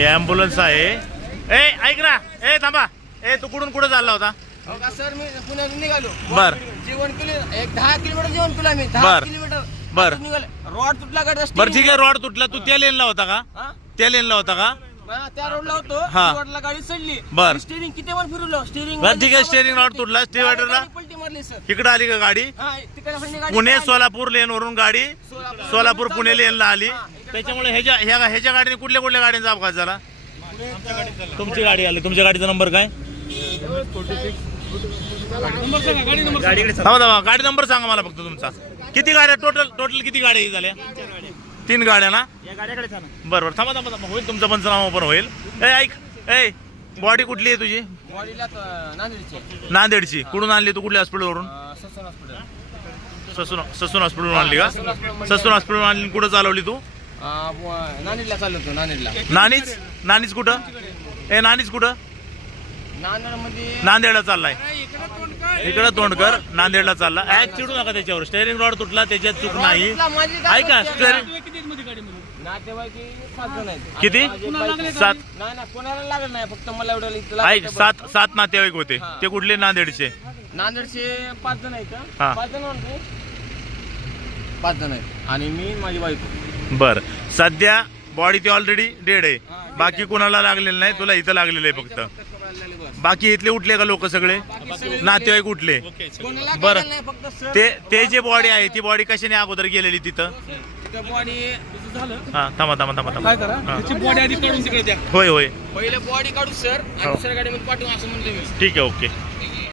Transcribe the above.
हे ॲम्ब्युलन्स आहे. ए ऐक ना. ए थांबा. ए तू कुठून कुठं चालला होता? हो का सर मी पुण्यातून निघालो. बर. जेवण केलं एक दहा किलोमीटर जेवण केलं आम्ही दहा बर. किलोमीटर. बर. आता निघालो. रोड तुटला रस्ते बरं ठीक आहे रॉड तुटला. तू त्या लेनला होता का? हा? त्या लेनला होता का? हा, त्या रोडला होतो. हा. रोडला गाडी चढली बर. स्टेरिंग किती वर फिरवलं? स्टेरिंग बरं ठीक आहे तुटला. स्टेरिंग पलटी मारली सर. इकडं आली का गाडी? हा तिकडे पुणे. सोलापूर लेन वरून गाडी. सोलापूर. पुणे लेनला आली. त्याच्यामुळे ह्याच्या ह्या ह्याच्या गाडीने कुठल्या कुठल्या गाड्यांचा अपघात झाला? तुमची गाडी आली तुमच्या गाडीचा नंबर काय? थांबा थांबा. गाडी नंबर सांगा मला फक्त तुमचा. किती गाड्या टोटल टोटल किती गाड्या झाल्या? तीन गाड्या ना? बरं बरं थांबा. थांबा थांबा होईल तुमचं पंचनामा पण होईल. ए ऐक. ए बॉडी कुठली आहे तुझी? नांदेडची नांदेडची. कुठून आणली तू? कुठल्या हॉस्पिटलवरून अं, ससून हॉस्पिटल ससून ससून हॉस्पिटलवरून आणली का? ससून हॉस्पिटलवरून आणली. कुठं चालवली तू? नांदेडला चाललो होतो नानीच? कुठं? ए नानीच कुठं? नांदेडमध्ये नांदेडला चाललाय. इकडं तोंड कर नांदेडला चालला. ऍक चिडू नका त्याच्यावर. स्टेअरिंग रॉड तुटला त्याच्यात चूक नाही. ऐका. स्टेअरिंग किती? बाईक- सात. कोणाला लागत नाही फक्त मला एवढं ऐक. सात सात नातेवाईक होते. ते कुठले? नांदेडचे. नांदेडचे पाच जण आहेत हा. का? पाच जण पाच जण आहेत. आणि मी माझी बायको. बर. सध्या बॉडी ती ऑलरेडी डेड आहे. बाकी कोणाला लागलेलं नाही तुला इथं लागलेलं आहे फक्त. बाकी इथले उठले का लोक सगळे? नातेवाईक उठले. कोणाला बरं. लागत नाही फक्त सर ते ते जे बॉडी आहे ती बॉडी कशाने अगोदर गेलेली तिथं? बॉडी झालं? हा थांबा थांबा थांबा थांबा. करा. बॉडी आधी काढून तिकडे द्या. होय होय. पहिले बॉडी काढू सर हो. आणि दुसऱ्या गाडीमध्ये पाठवू असं म्हणलं मी. ठीक आहे ओके.